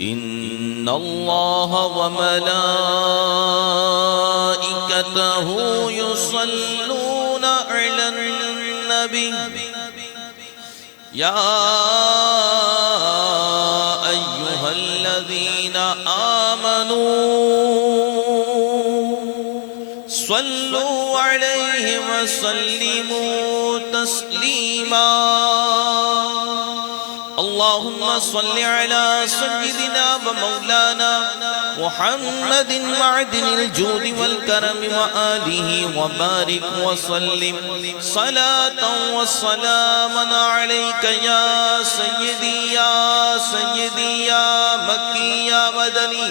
إن الله وملائكته يصلون على النبي يا أيها الذين آمنوا صلوا عليه وسلموا تسليما اللهم صل على سيدنا ومولانا محمد معدن الجود والكرم وآله وبارك وسلم صلاة وسلاما عليك يا سيدي يا سيدي يا مكي يا مدني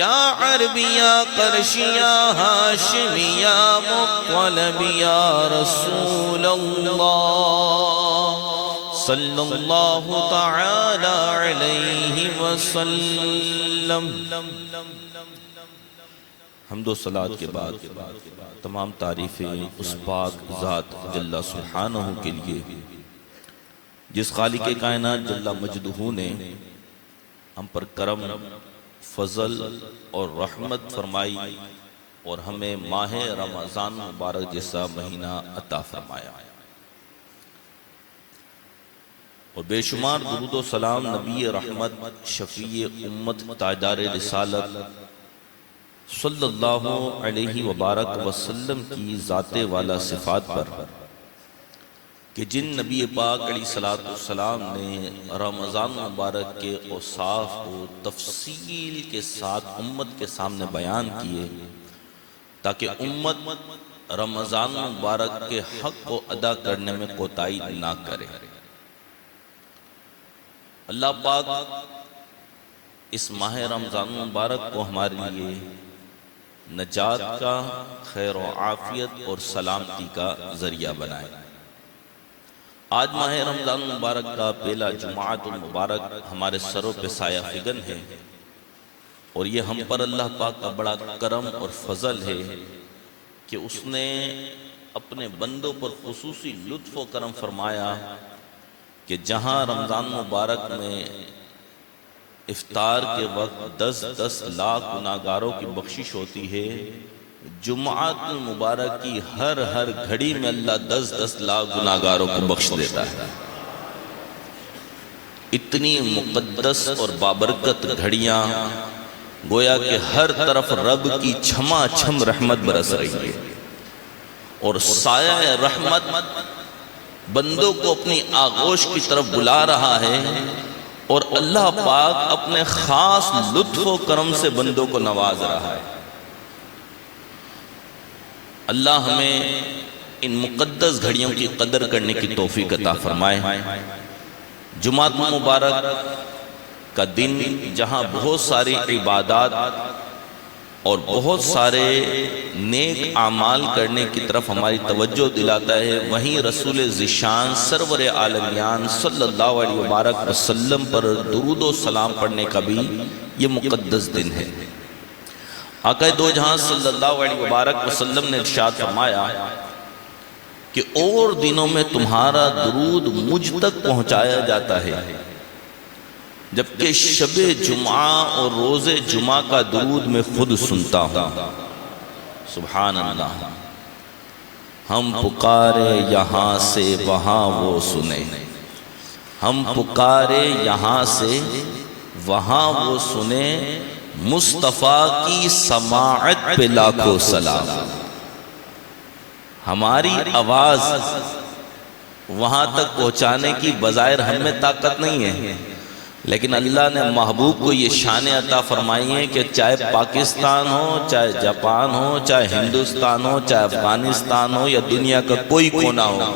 يا عربي يا قرشي يا هاشمي يا مطلب يا رسول الله صلی اللہ تعالی علیہ وسلم۔ حمد و صلاۃ کے بعد تمام تعریفیں اس پاک ذات جل سبحانہ کے لیے جس خالق کائنات جل مجدہ نے ہم پر کرم، فضل اور رحمت فرمائی اور ہمیں ماہ رمضان مبارک جیسا مہینہ عطا فرمایا، اور بے شمار درود و سلام نبی رحمت شفیع امت تاجدار رسالت صلی اللہ علیہ وبارک وسلم کی ذات والا صفات پر کہ جن نبی پاک علیہ السلام نے رمضان مبارک کے اوصاف کو تفصیل کے ساتھ امت کے سامنے بیان کیے تاکہ امت رمضان مبارک کے حق کو ادا کرنے میں کوتاہی نہ کرے۔ اللہ پاک اس ماہ رمضان مبارک کو ہمارے لیے نجات کا، خیر و عافیت اور سلامتی کا ذریعہ بنائے۔ آج ماہ رمضان مبارک کا پہلا جمعۃ المبارک ہمارے سروں پہ سایہ فگن ہے، اور یہ ہم پر اللہ پاک کا بڑا کرم اور فضل ہے کہ اس نے اپنے بندوں پر خصوصی لطف و کرم فرمایا کہ جہاں رمضان مبارک میں افطار کے وقت 10 لاکھ گناہگاروں کی بخشش ہوتی ہے، جمعۃ المبارک کی ہر گھڑی میں اللہ 10 لاکھ گناہگاروں کو بخش دیتا ہے۔ اتنی مقدس اور بابرکت گھڑیاں، گویا کہ ہر طرف رب کی چھما چھم رحمت برس رہی ہے، اور سایہ رحمت بندوں کو اپنی آغوش کی طرف بلا رہا ہے، اور اللہ پاک اپنے خاص لطف و کرم سے بندوں کو نواز رہا ہے۔ اللہ ہمیں ان مقدس گھڑیوں کی قدر کرنے کی توفیق عطا فرمائے۔ جمعۃ مبارک کا دن جہاں بہت ساری عبادات اور بہت سارے نیک اعمال کرنے کی طرف ہماری توجہ دلاتا ہے، وہیں رسول ذیشان سرور عالمیان صلی اللہ علیہ وبارک وسلم پر درود و سلام پڑھنے کا بھی یہ مقدس دن ہے۔ آقا دو جہاں صلی اللہ علیہ وبارک وسلم نے ارشاد فرمایا کہ اور دنوں میں تمہارا درود مجھ تک پہنچایا جاتا ہے، جبکہ شب جمعہ اور روز جمعہ کا درود میں خود سنتا ہوں۔ سبحان اللہ۔ ہم پکارے یہاں سے وہاں وہ سنے، ہم پکارے یہاں سے وہاں وہ سنے، مصطفیٰ کی سماعت پہ لاکھوں سلام۔ ہماری آواز وہاں تک پہنچانے کی بظاہر ہم میں طاقت نہیں ہے، لیکن اللہ نے محبوب کو یہ شان عطا فرمائی ہے کہ چاہے پاکستان ہو، چاہے جاپان ہو، چاہے ہندوستان ہو، چاہے افغانستان ہو یا دنیا کا کوئی کونا ہو،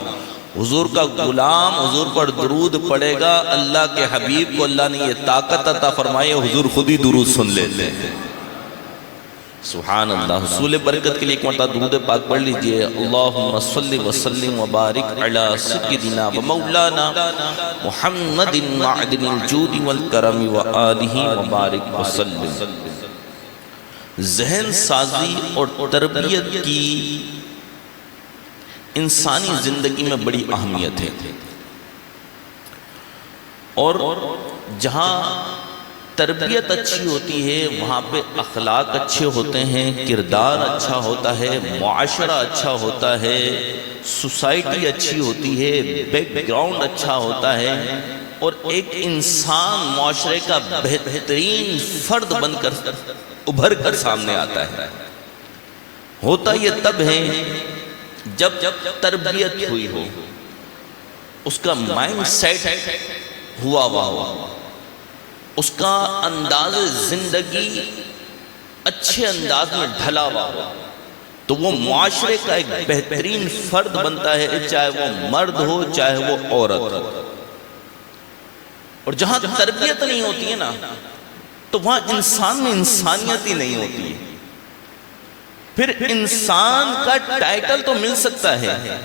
حضور کا غلام حضور پر درود پڑے گا۔ اللہ کے حبیب کو اللہ نے یہ طاقت عطا فرمائی ہے، حضور خود ہی درود سن لیتے ہیں۔ سبحان اللہ۔ حصول برکت کے لیے ایک مرتبہ درود پاک پڑھ لیجئے۔ اللہم صلی وسلم وبارک علی سیدنا و مولانا محمد معدن الجود والکرم وآلہ وبارک وسلم۔ ذہن سازی اور تربیت کی انسانی زندگی میں بڑی اہمیت ہے، اور جہاں تربیت اچھی ہوتی ہے وہاں پہ اخلاق اچھے ہوتے ہیں، کردار اچھا ہوتا ہے، معاشرہ اچھا ہوتا ہے، سوسائٹی اچھی ہوتی ہے، بیک گراؤنڈ اچھا ہوتا ہے، اور ایک انسان معاشرے کا بہترین فرد بن کر ابھر کر سامنے آتا ہے۔ ہوتا یہ تب ہے جب تربیت ہوئی ہو، اس کا مائنڈ سیٹ ہوا ہو، اس کا انداز زندگی اچھے انداز میں ڈھلا ہوا ہو، تو وہ معاشرے کا ایک بہترین فرد بنتا ہے، چاہے وہ مرد ہو چاہے وہ عورت ہو۔ اور جہاں تربیت نہیں ہوتی ہے نا، تو وہاں انسان میں انسانیت ہی نہیں ہوتی ہے۔ پھر انسان کا ٹائٹل تو مل سکتا ہے،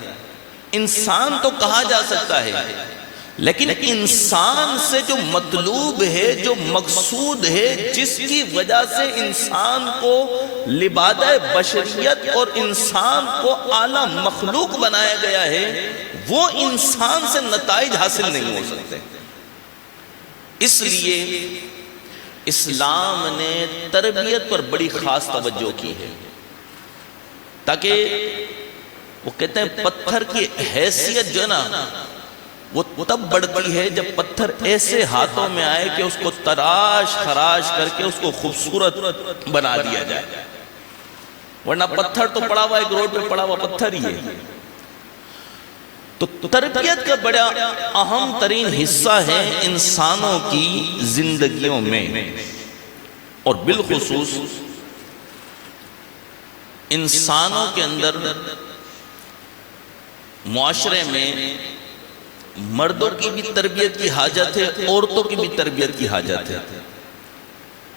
انسان تو کہا جا سکتا ہے، لیکن انسان سے جو مطلوب ہے، جو مقصود ہے، جس کی وجہ سے انسان کو لبادہ بشریت اور انسان کو اعلیٰ مخلوق بنایا گیا ہے، وہ انسان سے نتائج حاصل نہیں ہو سکتے۔ اس لیے اسلام نے تربیت پر بڑی خاص توجہ کی ہے، تاکہ وہ کہتے ہیں پتھر کی حیثیت جو ہے نا وہ تب بڑھتی ہے جب پتھر ایسے ہاتھوں میں آئے کہ اس کو تراش خراش کر کے اس کو خوبصورت بنا دیا جائے، ورنہ پتھر تو پڑا ہوا ایک روڈ پہ پڑا ہوا پتھر ہی ہے۔ تو تربیت کا بڑا اہم ترین حصہ ہے انسانوں کی زندگیوں میں، اور بالخصوص انسانوں کے اندر معاشرے میں مردوں کی بھی تربیت کی حاجت ہے، عورتوں کی بھی تربیت کی حاجت ہے،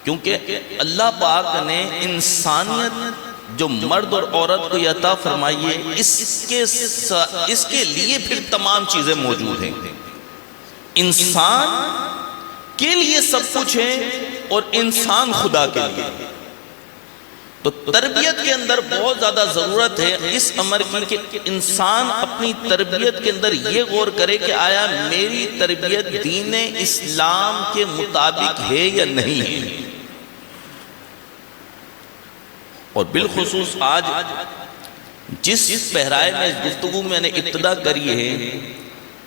کیونکہ اللہ پاک نے انسانیت جو مرد اور عورت کو عطا فرمائی ہے، اس کے لیے پھر تمام چیزیں موجود ہیں۔ انسان کے لیے سب کچھ ہے اور انسان خدا کے لیے۔ تو تربیت کے اندر بہت زیادہ ضرورت ہے اس امر کی کہ انسان اپنی تربیت کے اندر یہ غور کرے کہ آیا میری تربیت دین اسلام کے مطابق ہے یا نہیں ہے۔ اور بالخصوص آج جس پہرائے میں گفتگو میں نے ابتدا کری ہے،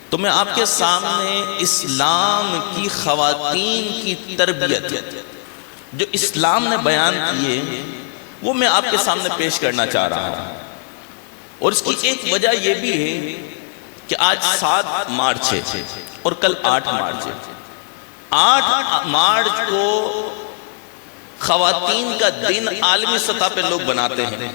تو میں آپ کے سامنے اسلام کی خواتین کی تربیت جو اسلام نے بیان کی ہے وہ میں آپ کے سامنے پیش کرنا چاہ رہا ہوں۔ اور اس کی ایک وجہ یہ بھی ہے کہ آج 7 مارچ ہے اور کل 8 مارچ ہے۔ 8 مارچ کو خواتین کا دن عالمی سطح پہ لوگ بناتے ہیں،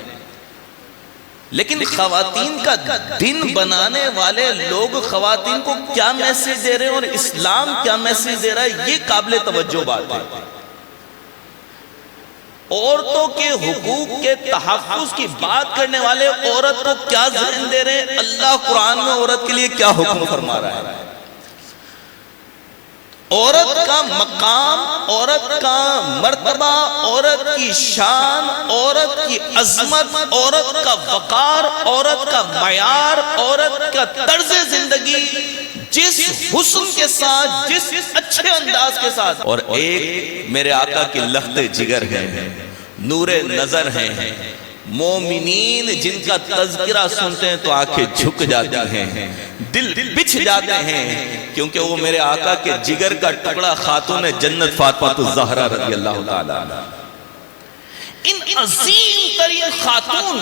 لیکن خواتین کا دن بنانے والے لوگ خواتین کو کیا میسج دے رہے ہیں اور اسلام کیا میسج دے رہا ہے، یہ قابل توجہ بات ہے۔ عورتوں کے حقوق کے تحفظ کی بات کرنے والے عورت کو کیا ذہن دے رہے ہیں، اللہ قرآن میں عورت کے لیے کیا حکم فرما رہا ہے۔ عورت کا مقام، عورت کا مرتبہ، عورت کی شان، عورت کی عظمت، عورت کا وقار، عورت کا معیار، عورت کا طرز زندگی جس حسن کے ساتھ، جس اچھے انداز کے ساتھ، اور ایک میرے آقا کی لخت جگر ہے، نور نظر ہیں، مومنین جن کا تذکرہ سنتے ہیں تو آنکھیں جھک جاتی ہیں، دل بچھ جاتے ہیں، کیونکہ وہ میرے آقا کے جگر کا ٹکڑا خاتون جنت فاطمہ الزہرا رضی اللہ تعالیٰ عنہ۔ ان عظیم ترین خاتون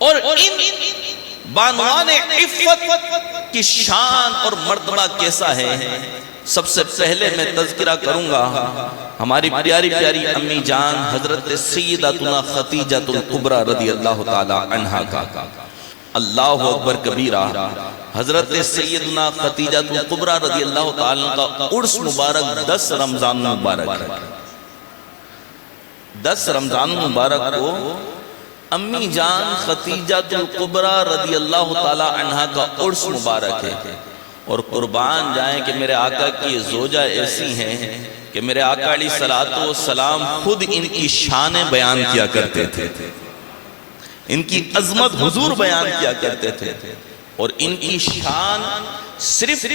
اور ان بانوان عفت کی شان اور مرتبہ کیسا ہے، سب سے پہلے میں تذکرہ کروں گا ہماری پیاری پیاری امی جان حضرت سیدتنا خدیجہ الکبریٰ رضی اللہ تعالی عنہا کا۔ اللہ اکبر کبیرہ، حضرت سیدنا خدیجہ الکبریٰ رضی اللہ تعالی عنہ کا عرس مبارک 10 رمضان مبارک ہے۔ 10 رمضان مبارک کو امی جان خدیجہ الکبریٰ رضی اللہ تعالی عنہا کا عرس مبارک ہے، اور قربان جائیں کہ میرے آقا کی زوجہ ایسی ہیں کہ میرے آقا علیہ السلام خود ان کی شانیں بیان کیا کرتے تھے، ان کی عظمت حضور بیان کیا کرتے تھے، اور ان کی شان صرف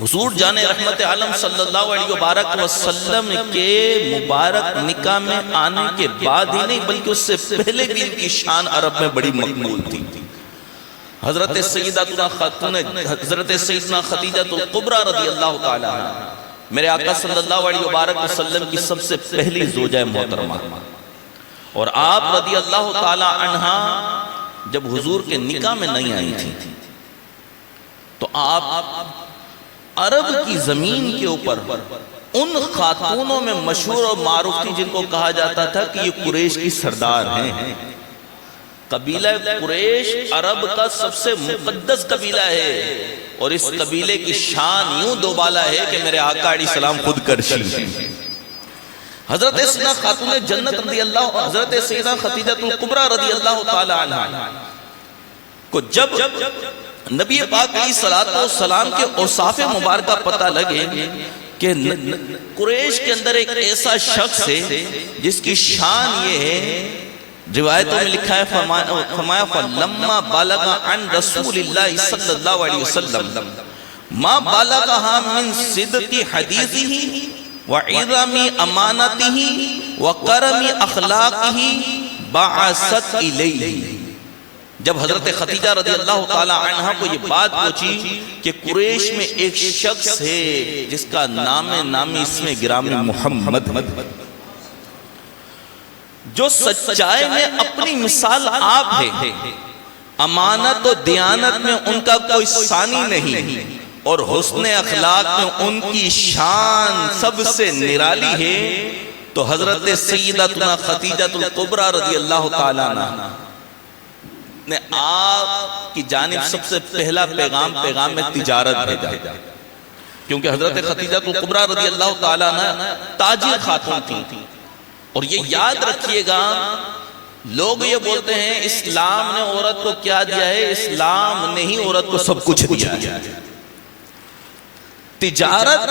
حضور جان رحمت عالم صلی اللہ علیہ وسلم کے مبارک نکاح میں آنے کے بعد ہی نہیں بلکہ اس سے پہلے بھی ان کی شان عرب میں بڑی مقبول تھی۔ حضرت سیدنا خدیجہ الکبریٰ رضی اللہ تعالیٰ عنہ میرے آقا صلی اللہ علیہ وسلم کی سب سے پہلی زوجہ محترمہ، اور آپ رضی اللہ تعالیٰ عنہ جب حضور کے نکاح میں نہیں آئی تھی تو آپ عرب کی زمین کے اوپر ان خاتونوں میں مشہور اور معروف تھی جن کو کہا جاتا تھا کہ یہ قریش کی سردار ہیں۔ قبیلہ قریش عرب کا سب سے مقدس قبیلہ ہے، اور اس قبیلے کی شان یوں دوبالا ہے کہ میرے آقا علیہ السلام خود کرشی ہیں۔ حضرت سیدہ خاتون جنت رضی اللہ، حضرت سیدہ خدیجہ الکبریٰ رضی اللہ تعالی عنہ کو جب نبی پاک علیہ السلام کے اوصاف مبارکہ پتہ لگے کہ قریش کے اندر ایک ایسا شخص ہے جس کی شان یہ ہے، روایتوں میں لکھا ہے فرمایا فَلَمَّا بَلَغَ عَنْ رَسُولِ اللَّهِ صلی اللہ علیہ وسلم مَا بَلَغَهَا مِنْ صِدْقِ حَدِيثِهِ وَعِرَمِ أَمَانَتِهِ وَقَرَمِ أَخْلَاقِهِ بَعَثَتْ إِلَيْهِ۔ جب حضرت خدیجہ رضی اللہ تعالی عنہ کو یہ بات پہنچی کہ قریش میں ایک شخص ہے جس کا نامی اسم گرامی محمد، جو سچائی میں اپنی مثال آپ ہے، امانت و دیانت میں ان کا کوئی ثانی نہیں، اور حسن اخلاق میں ان کی شان سب سے نرالی ہے، تو حضرت سیدتنا خدیجہ الکبریٰ رضی اللہ تعالیٰ عنہ نے آپ کی جانب سب سے پہلا پیغام میں تجارت بھیجا، کیونکہ حضرت خدیجہ الکبریٰ رضی اللہ تعالیٰ عنہ تاجر خاتون تھی۔ اور یہ یاد رکھیے گا، لوگ یہ بولتے ہیں اسلام نے عورت کو کیا دیا ہے، اسلام نے ہی عورت کو سب کچھ دیا ہے۔ تجارت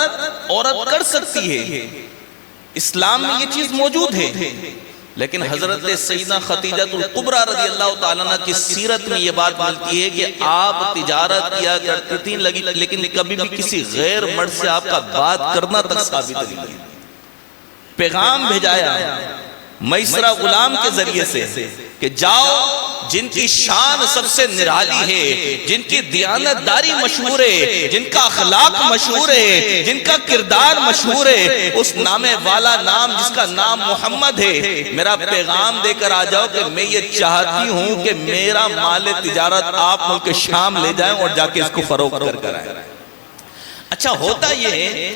عورت کر سکتی ہے، اسلام میں یہ چیز موجود ہے، لیکن حضرت سیدہ خدیجہ الکبریٰ رضی اللہ تعالیٰ عنہ کی سیرت میں یہ بات ملتی ہے کہ آپ تجارت کیا کرتی تھیں، لیکن کبھی بھی کسی غیر مرد سے آپ کا بات کرنا تک ثابت نہیں ہے۔ پیغام بھیجایا میسرہ غلام کے ذریعے سے کہ جاؤ، جن کی شان سب سے نرالی ہے، جن کی دیانتداری مشہور ہے، جن کا اخلاق مشہور ہے، جن کا کردار مشہور ہے، اس نام والا نام جس کا نام محمد ہے، میرا پیغام دے کر آ جاؤ کہ میں یہ چاہتی ہوں کہ میرا مال تجارت آپ ملک شام لے جائیں اور جا کے اس کو فروخت کر آئیں۔ اچھا، ہوتا یہ ہے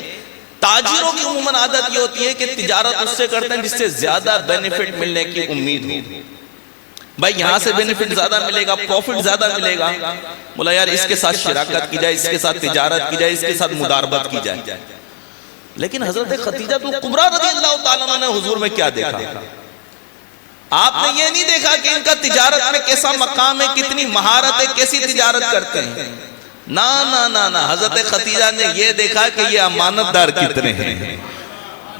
تاجروں کی عموماً عادت یہ ہوتی ہے کہ تجارت اس سے کرتے ہیں جس سے زیادہ بینیفٹ ملنے کی امید ہو۔ بھائی یہاں سے بینیفٹ زیادہ ملے گا، پروفٹ زیادہ ملے گا، بولا یار اس کے ساتھ شراکت کی جائے، اس کے ساتھ تجارت کی جائے، اس کے ساتھ مداربت کی جائے۔ لیکن حضرت خدیجہ الکبریٰ رضی اللہ تعالیٰ عنہ نے حضور میں کیا دیکھا؟ آپ نے یہ نہیں دیکھا کہ ان کا تجارت میں کیسا مقام ہے، کتنی مہارت ہے، کیسی تجارت کرتے ہیں۔ نا حضرت خدیجہ نے یہ دیکھا کہ یہ امانت دار کتنے ہیں،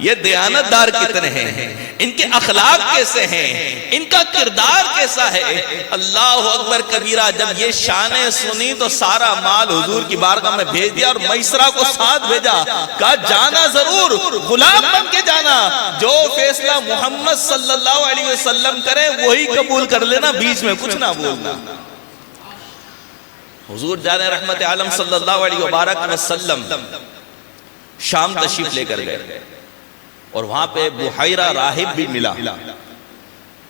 یہ دیانت دار کتنے ہیں، ان کے اخلاق کیسے ہیں، ان کا کردار کیسا ہے۔ اللہ اکبر کبیرہ، جب یہ شانیں سنی تو سارا مال حضور کی بارگاہ میں بھیج دیا اور میسرہ کو ساتھ بھیجا، کہا جانا ضرور، غلام بن کے جانا، جو فیصلہ محمد صلی اللہ علیہ وسلم کرے وہی قبول کر لینا، بیچ میں کچھ نہ بولنا۔ حضور جان رحمت عالم صلی اللہ علیہ وسلم شام تشریف لے کر گئے، اور وہاں پہ بحیرہ راہب بھی ملا،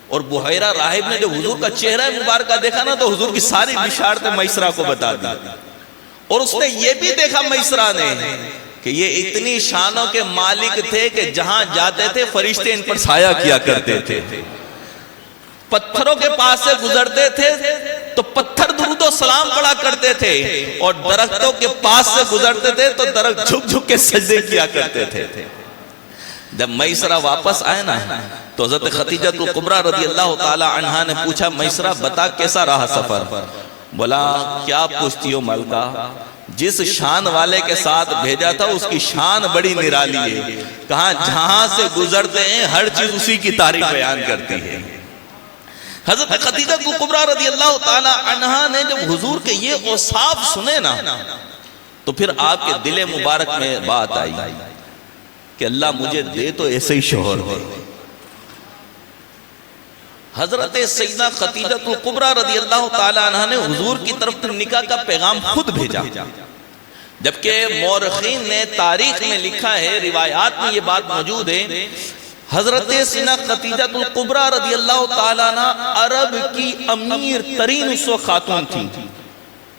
اور بحیرہ راہب نے جو حضور کا چہرہ مبارکہ دیکھا نا تو حضور کی ساری بشارتیں میسرہ کو بتا دی، اور اس نے یہ بھی دیکھا میسرہ نے کہ یہ اتنی شانوں کے مالک تھے کہ جہاں جاتے تھے فرشتے ان پر سایہ کیا کرتے تھے، پتھروں کے پاس سے گزرتے تھے تو پتھر درود و سلام پڑھا کرتے تھے، اور درختوں کے پاس سے گزرتے تھے تو درخت جھک جھک کے سجدے کیا کرتے تھے۔ جب میسرہ واپس آئے نا تو حضرت خدیجہ الکبریٰ رضی اللہ تعالی عنہ نے پوچھا میسرہ بتا کیسا رہا سفر؟ بولا کیا پوچھتی ہو ملکہ، جس شان والے کے ساتھ بھیجا تھا اس کی شان بڑی نرالی ہے، کہاں جہاں سے گزرتے ہیں ہر چیز اسی کی تعریف بیان کرتی ہے۔ حضرت خدیجہ الکبریٰ رضی اللہ تعالی عنہ نے جب حضور کے یہ اوصاف سنے نا تو پھر آپ کے دل مبارک میں بات آئی کہ اللہ مجھے دے تو ایسے ہی شوہر دے۔ حضرت سیدہ خدیجہ الکبریٰ رضی اللہ تعالی عنہ نے حضور کی طرف نکاح کا پیغام خود بھیجا، جبکہ مورخین نے تاریخ میں لکھا ہے، روایات میں یہ بات موجود ہے، حضرت سیدہ خدیجہ الکبریٰ رضی اللہ تعالی عنہ عرب کی امیر ترین اس وقت خاتون تھی،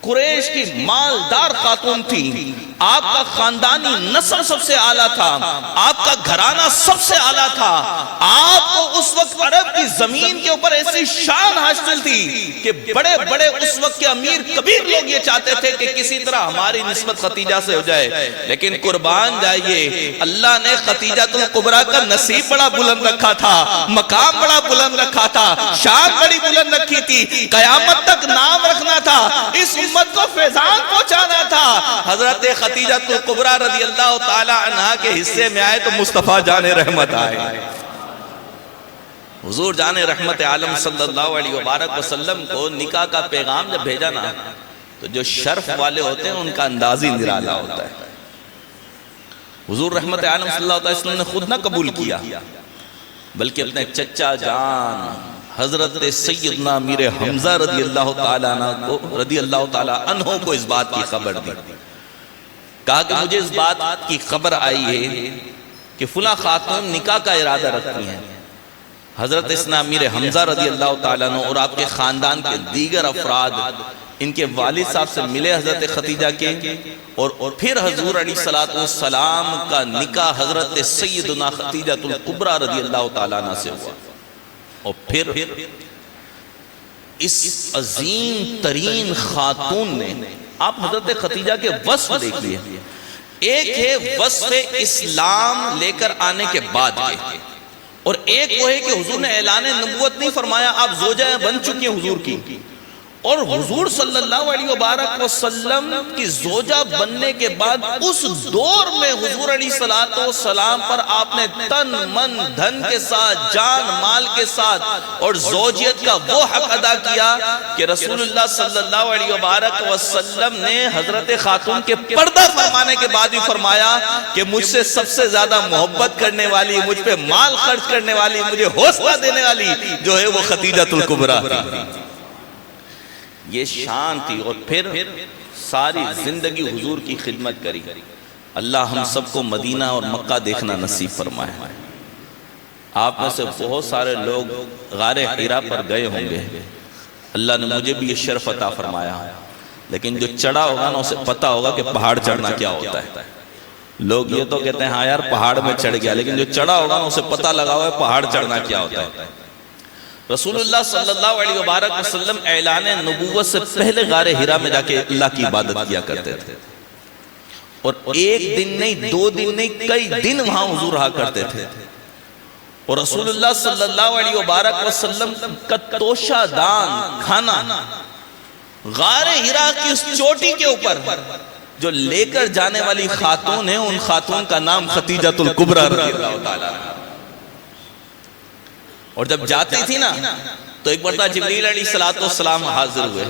قریش کی مالدار خاتون تھی، آپ کا خاندانی نسل سب سے اعلیٰ تھا، آپ کا گھرانہ سب سے اعلیٰ تھا، آپ کو اس وقت عرب کی زمین کے اوپر ایسی شان حاصل تھی کہ بڑے بڑے اس وقت کے امیر کبیر لوگ یہ چاہتے تھے کہ کسی طرح ہماری نسبت خدیجہ سے ہو جائے، لیکن قربان جائیے اللہ نے خدیجہ الکبریٰ کا نصیب بڑا بلند رکھا تھا، مقام بڑا بلند رکھا تھا، شان بڑی بلند رکھی تھی، قیامت تک نام رکھنا تھا، اس امت کو فیضان پہنچانا تھا۔ حضرت خدیجہ الکبریٰ رضی اللہ تعالی عنہ کے حصے میں آئے تو مصطفیٰ جان رحمت آئے، حضور جان رحمت عالم صلی اللہ علیہ وبارک وسلم کو نکاح کا پیغام جب بھیجا نا تو جو شرف والے ہوتے ہیں ان کا انداز ہی نرالا ہوتا ہے۔ حضور رحمت عالم صلی اللہ علیہ وسلم نے خود نہ قبول کیا بلکہ اپنے چچا جان حضرت سیدنا امیر حمزہ رضی اللہ تعالی عنہ کو اس بات کی خبر دی، کہا کہ مجھے اس بات کی خبر آئی ہے کہ فلاں خاتون نکاح کا ارادہ رکھتی ہیں۔ حضرت سیدنا امیر حمزہ رضی اللہ تعالیٰ عنہ اور آپ کے خاندان کے دیگر افراد ان کے والد صاحب سے ملے حضرت خدیجہ کے، اور پھر حضور علیہ السلام کا نکاح حضرت سیدنا خدیجہ الکبریٰ رضی اللہ تعالیٰ عنہ سے ہوا، اور پھر اس عظیم ترین خاتون نے، آپ حضرت خدیجہ کے وصف دیکھ لیے، ایک ہے وصف اسلام لے کر آنے کے بعد کے، اور ایک وہ ہے کہ حضور نے اعلان نبوت نہیں فرمایا، آپ زوجہ بن چکی ہیں حضور کی، اور حضور صلی اللہ علیہ وبارک وسلم کی زوجہ بننے کے بعد اس دور میں حضور علیہ السلام پر آپ نے تن من دھن کے ساتھ، جان مال کے ساتھ اور زوجیت کا وہ حق ادا کیا کہ رسول اللہ صلی اللہ علیہ وبارک وسلم نے حضرت خاتون کے پردہ فرمانے کے بعد ہی فرمایا کہ مجھ سے سب سے زیادہ محبت کرنے والی، مجھ پہ مال خرچ کرنے والی، مجھے حوصلہ دینے والی جو ہے وہ خدیجہ الکبریٰ تھی۔ یہ شان تھی، اور پھر ساری زندگی حضور کی خدمت کری۔ اللہ ہم سب کو مدینہ اور مکہ دیکھنا نصیب فرمائے۔ آپ میں سے بہت سارے لوگ غار حرا پر گئے ہوں گے، اللہ نے مجھے بھی یہ شرف عطا فرمایا، لیکن جو چڑھا ہوگا نا اسے پتا ہوگا کہ پہاڑ چڑھنا کیا ہوتا ہے۔ لوگ یہ تو کہتے ہیں ہاں یار پہاڑ میں چڑھ گیا، لیکن جو چڑھا ہوگا نا اسے پتا لگا ہوا ہے پہاڑ چڑھنا کیا ہوتا ہے۔ رسول اللہ صلی اللہ علیہ وبارک وسلم اعلان نبوت سے پہلے غار حرا میں جا کے اللہ کی عبادت کیا کرتے تھے، اور ایک دن نہیں، 2 دن نہیں، کئی دن وہاں حضور رہا کرتے تھے، اور رسول اللہ صلی اللہ علیہ وبارک وسلم کا توشہ دان کھانا غار حرا کی اس چوٹی کے اوپر جو لے کر جانے والی خاتون ہیں، ان خاتون کا نام خدیجہ الکبریٰ رضی اللہ تعالیٰ عنہ۔ اور جب جاتی تھی نا تو ایک مرتبہ جبریل علیہ السلام حاضر ہوئے،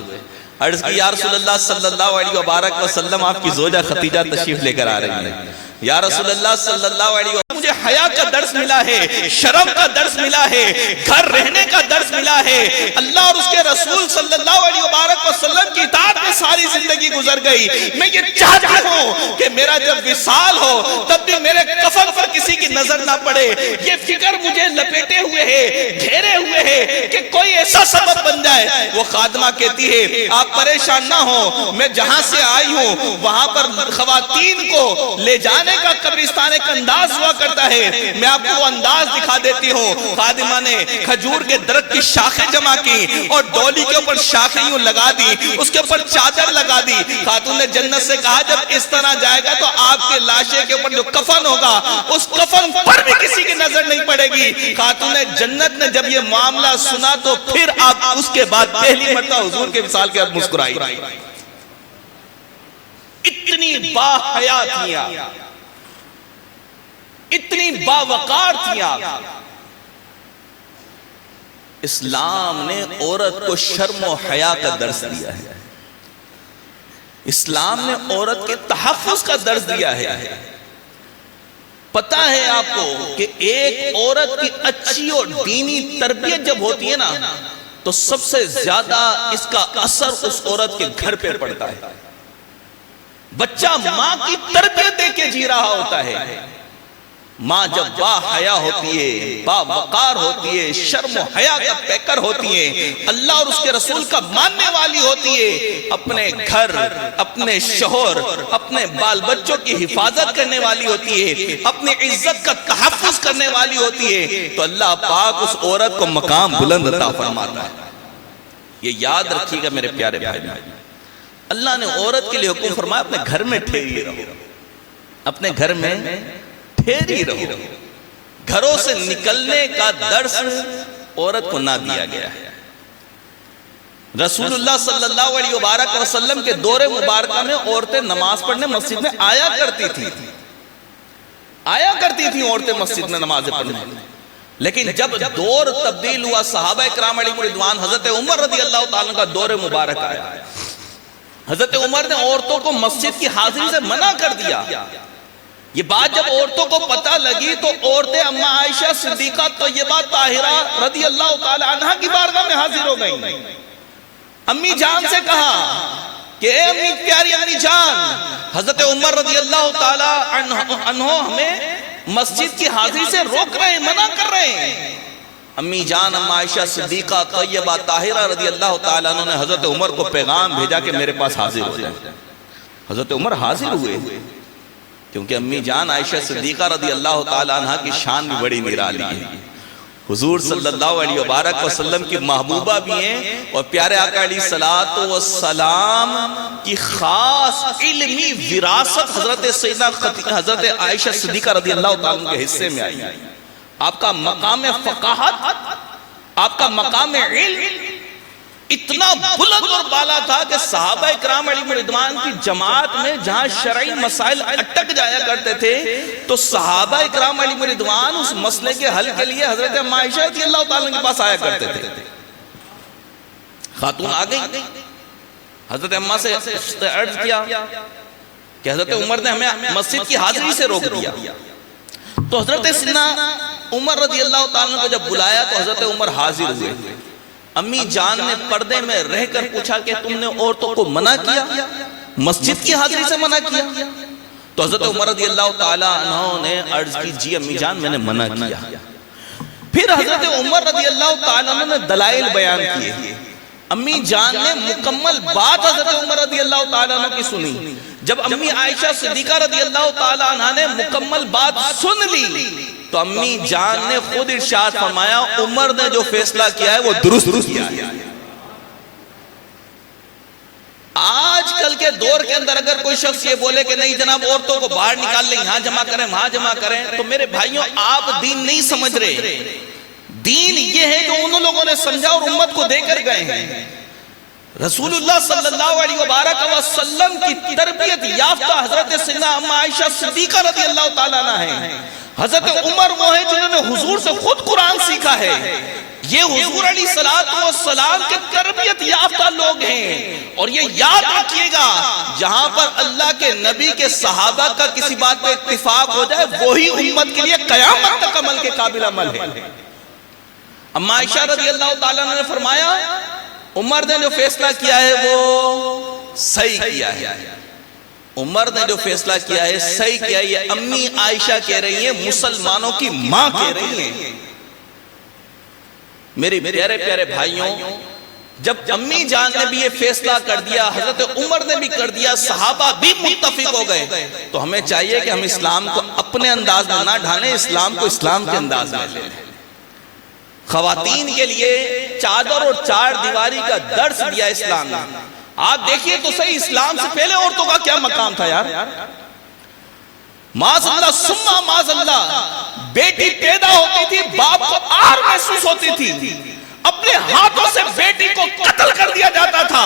عرض کی یا رسول اللہ صلی اللہ علیہ وبارک وسلم آپ کی زوجہ خدیجہ تشریف لے کر آ رہی ہیں۔ یا رسول اللہ صلی اللہ علیہ وسلم مجھے حیا کا درس ملا ہے، شرم کا درس ملا ہے، گھر رہنے کا درس ملا ہے، اللہ اور اس کے رسول صلی اللہ علیہ وبارک وسلم کی اطاعت میں ساری زندگی گزر گئی، میں یہ چاہتا ہوں کہ میرا جب وصال ہو تب بھی میرے کفن پر کسی کی نظر نہ پڑے، یہ فکر مجھے لپیٹے ہوئے ہے، گھیرے ہوئے ہے کہ کوئی ایسا سبب بن جائے۔ وہ خادمہ کہتی ہے آپ پریشان نہ ہو، میں جہاں سے آئی ہوں وہاں پر خواتین کو لے جانے کا قبرستان ایک انداز ہوا کرتا ہے، میں آپ کو انداز دکھا دیتی ہوں۔ خادمہ نے کھجور کے درخت کی شاخیں جمع کی اور ڈولی کے اوپر شاخیں یوں لگا دی، اس کے اوپر چادر لگا دی۔ خاتون نے جنت سے کہا جب اس طرح جائے گا تو آپ کے لاشے کے اوپر جو کفن ہوگا اس کفن پر بھی کسی کی نظر نہیں پڑے گی۔ خاتون نے جنت نے جب یہ معاملہ سنا تو پھر آپ اس کے بعد پہلی مرتبہ حضور کے وصال کے بعد مسکرائی۔ اتنی با حیا تھی آپ، اتنی باوقار تھی آپ۔ اسلام نے عورت کو شرم و حیا کا درس دیا ہے۔ اسلام نے عورت کے تحفظ کا درس دیا ہے۔ پتہ ہے آپ کو کہ ایک عورت کی اچھی اور دینی تربیت جب ہوتی ہے نا تو سب سے زیادہ اس کا اثر اس عورت کے گھر پہ پڑتا ہے۔ بچہ ماں کی تربیت دیکھ کے جی رہا ہوتا ہے۔ ماں جب با حیا ہوتی ہے، با وقار ہوتی ہے، شرم و حیا کا پیکر ہوتی ہے، اللہ اور اس کے رسول کا ماننے والی ہوتی ہے، اپنے گھر، اپنے شوہر، اپنے بال بچوں کی حفاظت کرنے والی ہوتی ہے، اپنی عزت کا تحفظ کرنے والی ہوتی ہے، تو اللہ پاک اس عورت کو مقام بلند عطا فرماتا ہے۔ یہ یاد رکھیے گا میرے پیارے بھائی، اللہ نے عورت کے لیے حکم فرمایا اپنے گھر میں ٹھہری رہو، اپنے گھر میں ٹھہری رہو۔ گھروں سے نکلنے کا درس عورت کو نہ دیا گیا ہے۔ رسول اللہ صلی اللہ علیہ وبارک وسلم کے دور مبارکہ میں عورتیں نماز پڑھنے مسجد میں آیا کرتی تھی عورتیں مسجد میں نماز پڑھنے، لیکن جب دور تبدیل ہوا، صحابہ کرام علیہ رضوان، حضرت عمر رضی اللہ تعالیٰ کا دور مبارک آیا، حضرت عمر نے عورتوں کو مسجد کی حاضری سے منع کر دیا۔ یہ بات جب عورتوں کو پتہ لگی تو عورتیں اماں عائشہ صدیقہ طیبہ طاہرہ رضی اللہ تعالی عنہ کی بارگاہ میں حاضر ہو گئیں۔ امی جان سے کہا کہ اے امی، پیاری امی جان، حضرت عمر رضی اللہ تعالی عنہ ہمیں مسجد کی حاضری سے روک رہے ہیں، منع کر رہے ہیں۔ امی جان اماں عائشہ صدیقہ طیبہ طاہرہ رضی اللہ تعالیٰ عنہ نے حضرت عمر کو پیغام بھیجا کہ میرے پاس حاضر ہو جائیں۔ حضرت عمر حاضر ہوئے، کیونکہ امی جان عائشہ صدیقہ رضی اللہ تعالیٰ عنہ کی شان بھی بڑی نرالی ہے، حضور صلی اللہ علیہ وبارک وسلم کی محبوبہ بھی ہیں، اور پیارے آقا علیہ السلام کی خاص علمی وراثت حضرت عائشہ صدیقہ رضی اللہ تعالیٰ عنہ کے حصے میں آئی۔ آپ کا مقام فقاہت، آپ کا مقام علم اتنا بلند اور بالا تھا کہ صحابہ کرام علیہ رضوان کی جماعت میں جہاں شرعی مسائل اٹک جایا کرتے تھے تو صحابہ کرام علیہ رضوان اس مسئلے کے حل کے لیے حضرت اماں عائشہ رضی اللہ تعالیٰ کے پاس آیا کرتے تھے۔ خاتون آ گئی، حضرت اماں سے عرض کیا کہ حضرت عمر نے ہمیں مسجد کی حاضری سے روک دیا، تو حضرت سیدنا عمر رضی اللہ تعالیٰ کو جب بلایا تو حضرت عمر حاضر ہوئے۔ امی جان نے پردے میں رہ کر پوچھا کہ تم نے عورتوں کو منع کیا، مسجد کی حاضری سے منع کیا؟ تو حضرت عمر رضی اللہ تعالیٰ عنہ نے عرض کی جی امی جان میں نے منع کیا۔ پھر حضرت عمر رضی اللہ تعالیٰ عنہ نے دلائل بیان کیے، امی جان نے مکمل بات حضرت عمر رضی اللہ تعالیٰ عنہ کی سنی۔ جب امی عائشہ صدیقہ رضی اللہ تعالیٰ عنہ نے مکمل بات سن لی تو امی جان نے خود ارشاد فرمایا عمر نے جو فیصلہ کیا ہے وہ درست کیا ہے۔ آج کل کے دور کے اندر اگر کوئی شخص یہ بولے کہ نہیں جناب عورتوں کو باہر نکال لیں، یہاں جمع کریں وہاں جمع کریں، تو میرے بھائیوں آپ دین نہیں سمجھ رہے۔ دین یہ ہے جو انہوں لوگوں نے سمجھا اور امت کو دے کر گئے ہیں۔ رسول اللہ صلی اللہ علیہ وبارک وسلم کی تربیت یافتہ حضرت سیدنا اماں عائشہ صدیقہ رضی اللہ تعالیٰ عنہ ہیں۔ حضرت عمر وہ ہیں جنہوں نے حضور سے خود قرآن سیکھا ہے۔ یہ حضور علیہ السلام کے تربیت یافتہ لوگ ہیں، اور یہ یاد رکھیے گا جہاں پر اللہ کے نبی کے صحابہ کا کسی بات پہ اتفاق ہو جائے وہی امت کے لیے قیامت تک عمل کے قابل عمل ہے۔ اماں عائشہ رضی اللہ تعالیٰ نے فرمایا عمر نے جو فیصلہ کیا ہے وہ صحیح کیا ہے، عمر نے جو فیصلہ کیا ہے صحیح کیا ہے۔ یہ امی عائشہ کہہ رہی ہیں، مسلمانوں کی ماں کہہ رہی ہیں۔ میرے پیارے پیارے بھائیوں، جب امی جان نے بھی یہ فیصلہ کر دیا، حضرت عمر نے بھی کر دیا، صحابہ بھی متفق ہو گئے، تو ہمیں چاہیے کہ ہم اسلام کو اپنے انداز میں نہ ڈھالیں، اسلام کو اسلام کے انداز میں لیں۔ خواتین کے لیے چادر اور چار دیواری کا درس دیا اسلام نے۔ آپ دیکھیے تو صحیح، اسلام سے پہلے عورتوں کا کیا مقام تھا یار؟ معاذ اللہ سمہ معاذ اللہ، بیٹی پیدا ہوتی تھی باپ کو آر محسوس ہوتی تھی، اپنے ہاتھوں سے بیٹی کو قتل کر دیا جاتا تھا،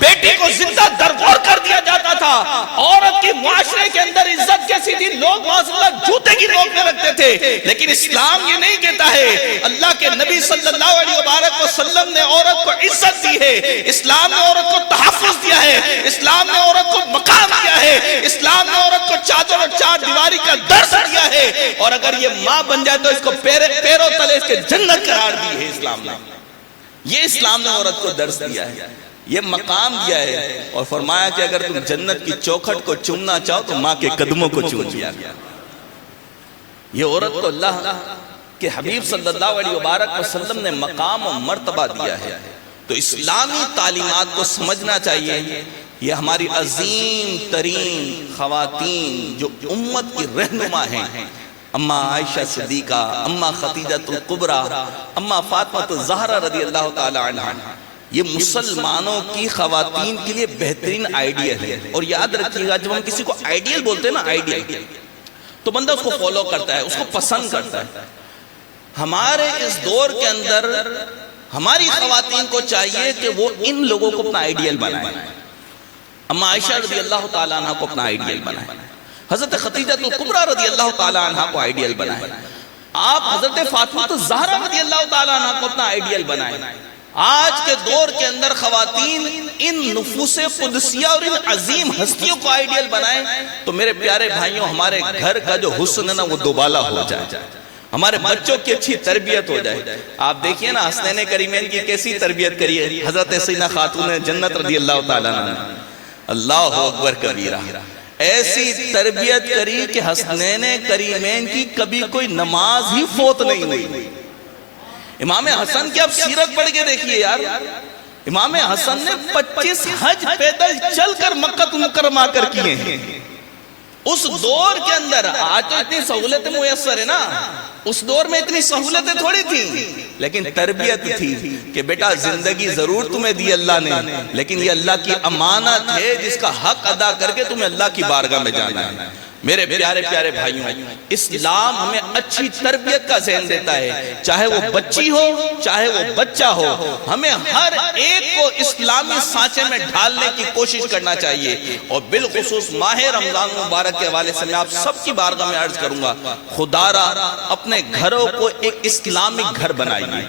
بیٹی کو زندہ درگور کر دیا جاتا تھا۔ عورت کی معاشرے کے اندر عزت کیسی تھی، لوگ معاذ اللہ جوتے کی نوک میں رکھتے تھے، لیکن اسلام یہ نہیں کہتا ہے۔ اللہ کے نبی صلی اللہ علیہ وبارک مبارک وسلم نے عورت کو عزت دی ہے، اسلام نے عورت کو تحفظ دیا ہے، اسلام نے عورت کو مقام دیا ہے، اسلام نے عورت کو چادر اور چار دیواری کا درس دیا ہے، اور اگر یہ ماں بن جائے تو اس کو پیروں تلے اس کے جنت قرار دی ہے اسلام نے۔ یہ اسلام نے عورت کو درس دیا ہے، یہ مقام دیا ہے، اور فرمایا کہ اگر تم جنت کی چوکھٹ کو چومنا چاہو تو ماں کے قدموں کو چوم لیا گیا۔ یہ عورت کو اللہ کے حبیب صلی اللہ علیہ وبارک وسلم نے مقام و مرتبہ دیا ہے، تو اسلامی تعلیمات کو سمجھنا چاہیے۔ یہ ہماری عظیم ترین خواتین جو امت کی رہنما ہیں، اماں عائشہ صدیقہ، اماں خدیجہ الکبریٰ، اماں فاطمہ الزہرا رضی اللہ تعالی عنہ، یہ مسلمانوں کی خواتین کے لیے بہترین آئیڈیل ہے۔ اور یاد رکھیے گا، جب ہم کسی کو آئیڈیل بولتے ہیں نا، آئیڈیل، تو بندہ اس کو فالو کرتا ہے، اس کو پسند کرتا ہے۔ ہمارے اس دور کے اندر ہماری خواتین کو چاہیے کہ وہ ان لوگوں کو اپنا آئیڈیل بنائیں۔ اماں عائشہ رضی اللہ تعالیٰ عنہ کو اپنا آئیڈیل بنائیں، حضرت خدیجہ الکبریٰ رضی اللہ تعالیٰ عنہ کو آئیڈیل بنائیں، آپ حضرت فاطمہ الزہرا رضی اللہ تعالیٰ عنہ کو اپنا آئیڈیل بنائیں۔ آج کے دور کے اندر خواتین ان نفوس قدسیہ اور ان عظیم ہستیوں کو آئیڈیل بنائیں تو میرے پیارے بھائیوں، ہمارے گھر کا جو حسن ہے نا وہ دوبالا ہو جائے، ہمارے بچوں کی اچھی تربیت ہو جائے۔ آپ دیکھیے نا حسنین کریمین کی کیسی تربیت کری ہے حضرت سیدہ خاتون جنت رضی اللہ تعالیٰ عنہ، اللہ اکبر کبیرہ، ایسی تربیت کری کہ حسنین کریمین کی کبھی کوئی نماز ہی فوت نہیں ہوئی۔ امام حسن کی آپ سیرت پڑھ کے دیکھیے یار، امام حسن نے 25 حج پیدل چل کر مکہ مکرمہ کر کیے ہیں۔ اس دور کے اندر، آج تو اتنی سہولتیں میسر ہے نا، اس دور میں اتنی سہولتیں تھوڑی تھیں، لیکن تربیت تھی کہ بیٹا زندگی ضرور تمہیں دی اللہ نے، لیکن یہ اللہ کی امانت ہے جس کا حق ادا کر کے تمہیں اللہ کی بارگاہ میں جانا ہے۔ میرے پیارے پیارے بھائیوں، اسلام ہمیں اچھی تربیت کا ذہن دیتا ہے، چاہے وہ بچی ہو چاہے وہ بچہ ہو، ہمیں ہر ایک کو اسلامی سانچے میں ڈھالنے کی کوشش کرنا چاہیے۔ اور بالخصوص ماہ رمضان مبارک کے حوالے سے میں آپ سب کی بارگاہ میں عرض کروں گا، خدا را اپنے گھروں کو ایک اسلامی گھر بنائیے،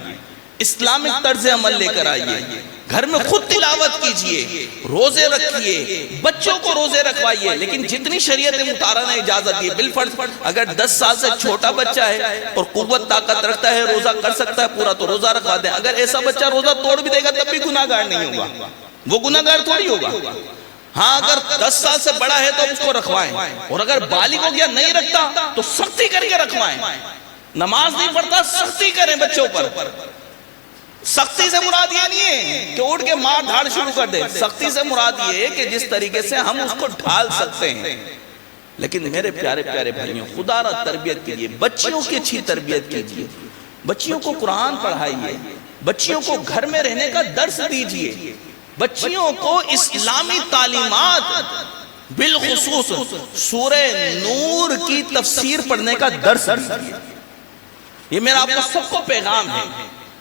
اسلامک طرز عمل لے کر آئیے، گھر میں خود تلاوت کیجئے، روزے رکھیے، بچوں کو روزے رکھوائیے، لیکن جتنی شریعت مطہرہ نے اجازت دی ہے، بالفرض اگر 10 سال سے چھوٹا بچہ ہے اور قوت طاقت رکھتا ہے، روزہ کر سکتا ہے پورا، تو روزہ رکھوا دیں۔ اگر ایسا بچہ روزہ توڑ بھی دے گا تب بھی گناہگار نہیں ہوگا، وہ گناہگار تھوڑی ہوگا۔ ہاں اگر 10 سال سے بڑا ہے تو اس کو رکھوائیں، اور اگر بالغ ہو گیا نہیں رکھتا تو سختی کر کے رکھوائیں۔ نماز نہیں پڑھتا، سختی کریں بچوں پر۔ سختی سے مراد یہ نہیں ہے کہ اٹھ کے مار دھاڑ شروع کر دے، سختی سے مراد یہ ہے کہ جس طریقے سے ہم اس کو ڈھال سکتے ہیں۔ لیکن میرے پیارے پیارے بھائیوں، خدا را تربیت کیجئے، بچیوں کی اچھی تربیت کیجئے، بچیوں کو قرآن پڑھائیے، بچیوں کو گھر میں رہنے کا درس دیجئے، بچیوں کو اسلامی تعلیمات بالخصوص سورہ نور کی تفسیر پڑھنے کا درس دیجئے۔ یہ میرا آپ کو سب کو پیغام ہے،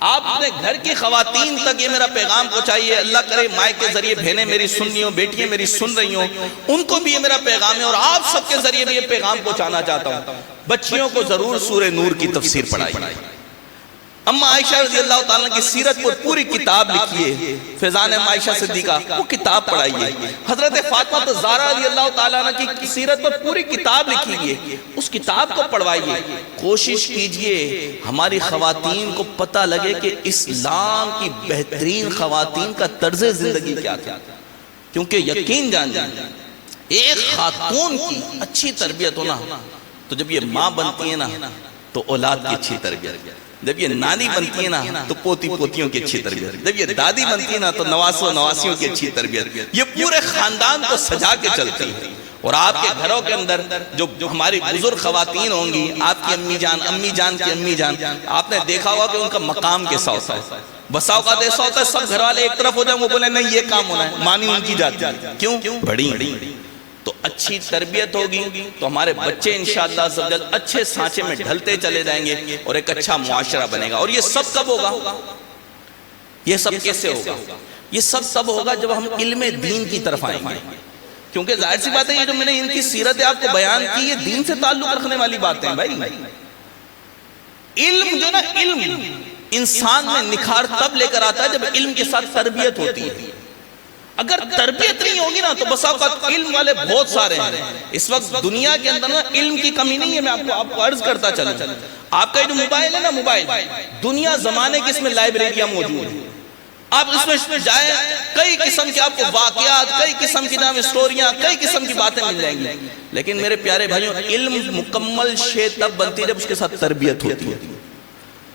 آپ اپنے گھر کی خواتین تک یہ میرا پیغام پہنچائیے۔ اللہ کرے مائک کے ذریعے بہنیں میری سننی ہوں، بیٹیاں میری سن رہی ہوں، ان کو بھی یہ میرا پیغام ہے، اور آپ سب کے ذریعے بھی یہ پیغام پہنچانا چاہتا ہوں، بچیوں کو ضرور سورہ نور کی تفسیر پڑھائیے۔ اماں عائشہ رضی اللہ تعالیٰ کی سیرت پر پوری کتاب لکھیے، فیضان اماں عائشہ صدیقہ، وہ کتاب پڑھائیے۔ حضرت فاطمہ الزہرا رضی اللہ تعالیٰ کی سیرت پر پوری کتاب لکھیے، اس کتاب کو پڑھوائیے۔ کوشش کیجئے ہماری خواتین کو پتہ لگے کہ اسلام کی بہترین خواتین کا طرز زندگی کیا تھا، کیونکہ یقین جان ایک خاتون کی اچھی تربیت ہونا، تو جب یہ ماں بنتی ہے نا تو اولاد کی اچھی تربیت، جب یہ نانی بنتی ہے نا تو پوتی پوتیوں کی اچھی تربیت، جب یہ دادی بنتی ہے نا تو نواسوں نواسیوں کی اچھی تربیت، یہ پورے خاندان کو سجا کے چلتی ہے۔ اور آپ کے گھروں کے اندر جو ہماری بزرگ خواتین ہوں گی، آپ کی امی جان، امی جان کی امی جان، آپ نے دیکھا ہوگا کہ ان کا مقام کیسا ہوتا ہے۔ بسا اوقات ایسا ہوتا ہے سب گھر والے ایک طرف ہو جائیں، وہ بولیں نہیں یہ کام ہونا ہے، مانی ان کی جاتی ہے، کیوں؟ بڑی۔ تو اچھی تربیت ہوگی تو ہمارے بچے انشاءاللہ اچھے سانچے میں ڈھلتے چلے جائیں گے اور ایک اچھا معاشرہ بنے گا۔ اور یہ سب کب ہوگا؟ یہ سب کیسے ہوگا؟ یہ سب تب ہوگا جب ہم علم دین کی طرف آئیں گے، کیونکہ ظاہر سی بات ہے یہ جو میں نے ان کی سیرت آپ کو بیان کی، یہ دین سے تعلق رکھنے والی باتیں ہیں بھائی۔ علم جو نا، علم انسان میں نکھار تب لے کر آتا ہے جب علم کے ساتھ تربیت ہوتی ہے. اگر تربیت نہیں ہوگی نا تو بس اوقات علم والے بہت سارے ہیں. اس وقت دنیا کے اندر نا علم کی کمی نہیں ہے. میں آپ کو عرض کرتا چلوں, آپ کا جو موبائل ہے نا, موبائل دنیا زمانے کی اس میں لائبریریاں موجود ہیں. آپ اس میں جائیں, کئی قسم کے آپ کو واقعات, کئی قسم کی نام اسٹوریاں, کئی قسم کی باتیں مل جائیں گی. لیکن میرے پیارے بھائیوں, علم مکمل شے تب بنتی ہے جب اس کے ساتھ تربیت ہوتی ہے.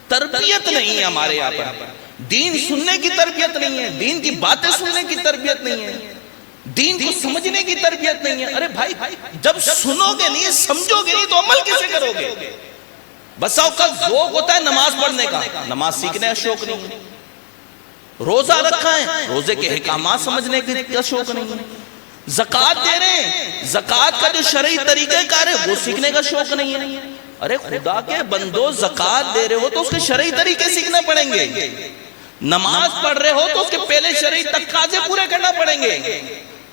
تربیت نہیں ہے ہمارے یہاں پر. دین سننے کی تربیت نہیں ہے, دین کی باتیں سننے کی تربیت نہیں ہے, دین کو سمجھنے کی تربیت نہیں ہے. ارے بھائی, جب سنو گے نہیں, سمجھو گے نہیں, تو عمل کیسے کرو گے؟ بس اوقات ذوق ہوتا ہے نماز پڑھنے کا, نماز سیکھنے کا شوق نہیں ہے. روزہ رکھا ہے, روزے کے احکامات سمجھنے کا شوق نہیں ہے. زکوٰۃ دے رہے ہیں, زکوٰۃ کا جو شرعی طریقہ کار ہے وہ سیکھنے کا شوق نہیں ہے. ارے خدا کے بندو, زکوٰۃ دے رہے ہو تو اس کے شرعی طریقے سیکھنا پڑیں گے. نماز پڑھ رہے ہو تو اس کے پہلے شرعی تقاضے پورے کرنا پڑیں گے.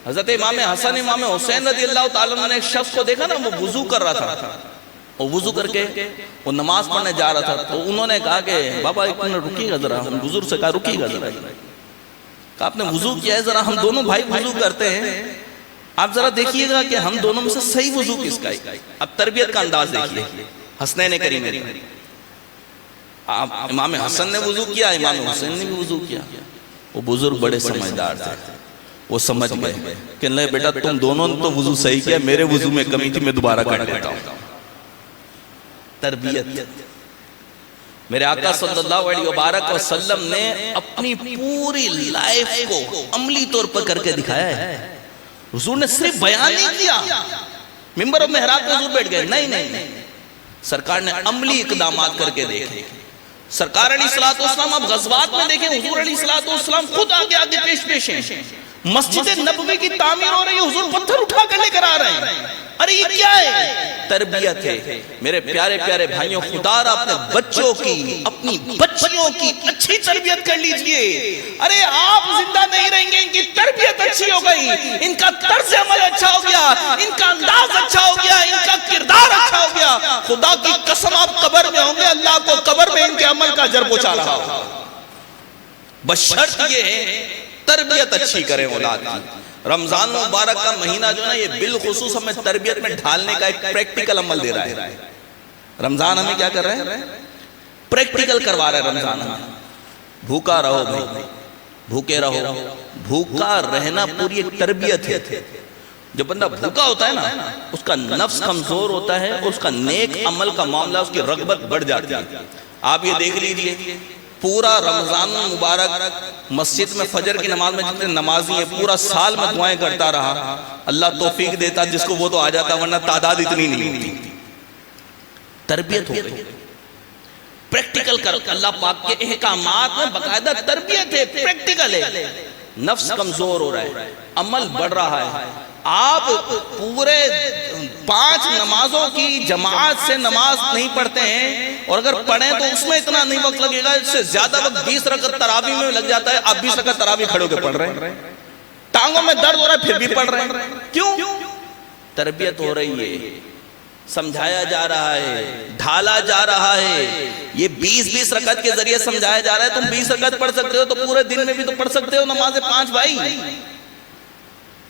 حضرت امام حسن امام حسین رضی اللہ تعالیٰ عنہ نے ایک شخص کو دیکھا نا, وہ وضو کر رہا تھا. وہ وضو کر کے وہ نماز پڑھنے جا رہا تھا. تو انہوں نے کہا کہ بابا ایک منٹ رکیے گا ذرا. ہم بزرگ سے کہا رکیے گا ذرا. کہا آپ نے وضو کیا ہے, ذرا ہم دونوں بھائی وضو کرتے ہیں, آپ ذرا دیکھیے گا کہ ہم دونوں میں سے صحیح وضو کس کا ہے. اب تربیت کا انداز دیکھیے. حسنین کریمین, امام حسن نے وضو کیا, امام حسین نے بھی وضو کیا. وہ بزرگ بڑے سمجھدار تھے, وہ سمجھ گئے کہ نہیں بیٹا تم دونوں نے تو وضو صحیح کیا, میرے وضو میں کمی تھی, میں دوبارہ کر لیتا ہوں. تربیت. میرے آقا صلی اللہ علیہ وبارک وسلم نے اپنی پوری لائف کو عملی طور پر کر کے دکھایا ہے. حضور نے صرف بیان نہیں کیا, منبر و محراب پہ حضور بیٹھ گئے, نہیں, سرکار نے عملی اقدامات کر کے دیکھے. سرکار علیہ السلام اب غزوات میں دیکھیں, حضور علیہ السلام خود آگے پیش ہیں. مسجد نبوی کی تعمیر ہو رہی ہے, حضور پتھر اٹھا کر لے کر آ رہے ہیں. ارے یہ کیا ہے؟ تربیت ہے. میرے پیارے پیارے بھائیوں, خدا را اپنے بچوں کی, اپنی بچیوں کی اچھی تربیت کر لیجئے. ارے آپ زندہ نہیں رہیں گے, ان کی تربیت اچھی ہو گئی, ان کا طرز عمل اچھا ہو گیا, ان کا انداز اچھا ہو گیا, ان کا کردار اچھا ہو گیا. خدا کی قسم آپ قبر میں ہوں گے, اللہ کو قبر میں ان کے عمل کا اجر پہنچا رہا ہو. بس شرط یہ ہے تربیت اچھی کریں اولاد کی. رمضان مبارک کا مہینہ جو نا, یہ بالخصوص ہمیں تربیت میں ڈھالنے کا ایک پریکٹیکل عمل دے رہا ہے. رمضان ہمیں کیا کر رہے ہیں؟ پریکٹیکل کروا رہے ہیں. رمضان ہمیں بھوکا رہو بھائی, بھوکے رہو. بھوکا رہنا پوری ایک تربیت ہے. جب بندہ بھوکا ہوتا ہے نا, اس کا نفس کمزور ہوتا ہے, اس کا نیک عمل کا معاملہ, اس کی رغبت بڑھ جاتی ہے. آپ یہ دیکھ لیجئے, پورا رمضان مبارک مسجد میں فجر کی نماز میں جتنے نمازی ہیں, پورا سال میں دعائیں کرتا رہا. اللہ توفیق دیتا جس کو وہ تو آ جاتا, ورنہ تعداد اتنی نہیں ہوتی. تربیت ہو گئی, پریکٹیکل کر. اللہ پاک کے احکامات میں باقاعدہ تربیت ہے, پریکٹیکل ہے. نفس کمزور ہو رہا ہے, عمل بڑھ رہا ہے. آپ پورے 5 نمازوں کی جماعت سے نماز نہیں پڑھتے ہیں, اور اگر پڑھیں تو اس میں اتنا نہیں وقت لگے گا, اس سے زیادہ وقت 20 رکعت تراویح میں لگ جاتا ہے. آپ 20 رکعت تراویح کھڑے ہو کے پڑھ رہے ہیں, ٹانگوں میں درد ہو رہا ہے پھر بھی پڑھ رہے ہیں. کیوں؟ تربیت ہو رہی ہے, سمجھایا جا رہا ہے, ڈھالا جا رہا ہے. یہ 20 رکعت کے ذریعے سمجھایا جا رہا ہے. تم 20 رکعت پڑھ سکتے ہو تو پورے دن میں بھی تو پڑھ سکتے ہو نماز 5 بھائی.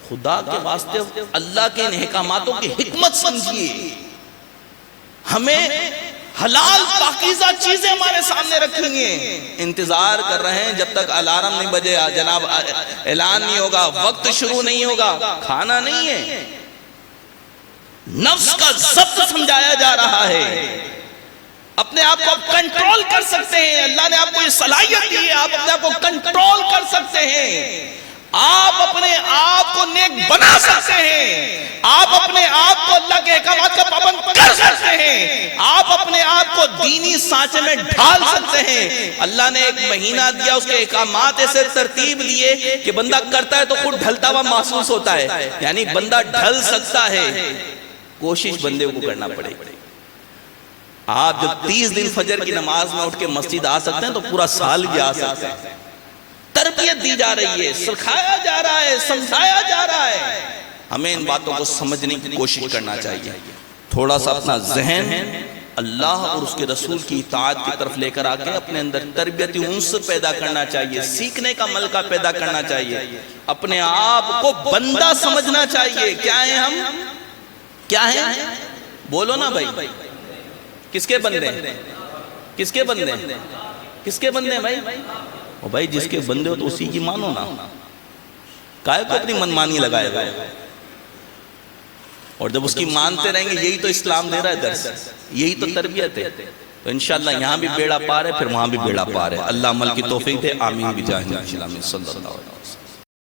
خدا کے واسطے اللہ کے ان احکاماتوں کی حکمت سمجھیے. ہمیں حلال پاکیزہ چیزیں ہمارے سامنے رکھی ہیں, انتظار کر رہے ہیں جب تک الارم نہیں بجے, جناب اعلان نہیں ہوگا, وقت شروع نہیں ہوگا, کھانا نہیں ہے. نفس کا ضبط سمجھایا جا رہا ہے. اپنے آپ کو کنٹرول کر سکتے ہیں, اللہ نے آپ کو یہ صلاحیت دی ہے, آپ اپنے آپ کو کنٹرول کر سکتے ہیں. آپ اپنے آپ کو نیک بنا سکتے ہیں, آپ اپنے آپ کو اللہ کے احکامات کا پابند کر سکتے ہیں, آپ اپنے آپ کو دینی سانچے میں ڈھال سکتے ہیں. اللہ نے ایک مہینہ دیا, اس کے احکامات ایسے ترتیب دیے کہ بندہ کرتا ہے تو خود ڈھلتا ہوا محسوس ہوتا ہے. یعنی بندہ ڈھل سکتا ہے, کوشش بندے کو کرنا پڑے گی. آپ جب 30 دن فجر کی نماز میں اٹھ کے مسجد آ سکتے ہیں تو پورا سال بھی آ سکتے ہیں. تربیت دی جا رہی ہے, سکھایا جا رہا ہے, سمجھایا جا رہا ہے. ہمیں ان باتوں کو سمجھنے کی کوشش کرنا چاہیے. تھوڑا سا اپنا ذہن اللہ اور اس کے رسول کی اطاعت کی طرف لے کر آ کے اپنے اندر تربیتی عنصر پیدا کرنا چاہیے، سیکھنے کا ملکہ پیدا کرنا چاہیے، اپنے آپ کو بندہ سمجھنا چاہیے۔ کیا ہیں ہم؟ کیا ہیں؟ بولو نا بھائی، کس کے بندے ہیں؟ کس کے بندے ہیں؟ کس کے بندے ہیں بھائی؟ او بھائی جس کے بندے ہو تو اسی کی مانو نا، کائے کو اپنی منمانی لگائے گا؟ اور جب اس کی مانتے رہیں گے، یہی تو اسلام دے رہا ہے درس، یہی تو تربیت ہے۔ تو انشاءاللہ یہاں بھی بیڑا پار ہے، پھر وہاں بھی بیڑا پار ہے۔ اللہ عمل کی توفیق دے، آمین بجاہ نبی صلی اللہ علیہ وسلم۔